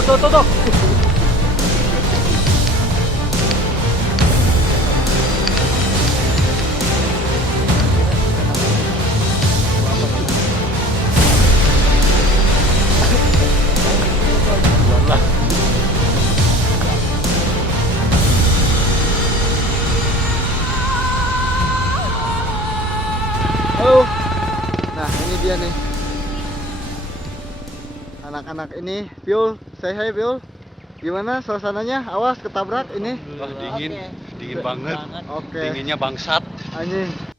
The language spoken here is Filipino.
Tuh. Halo. Nah, ini dia nih. Anak-anak ini, Piul, say hi Piul. Gimana suasananya? Awas ketabrak ini. Wah, dingin. Oke. Dingin banget. Oke. Dinginnya bangsat. Anjing.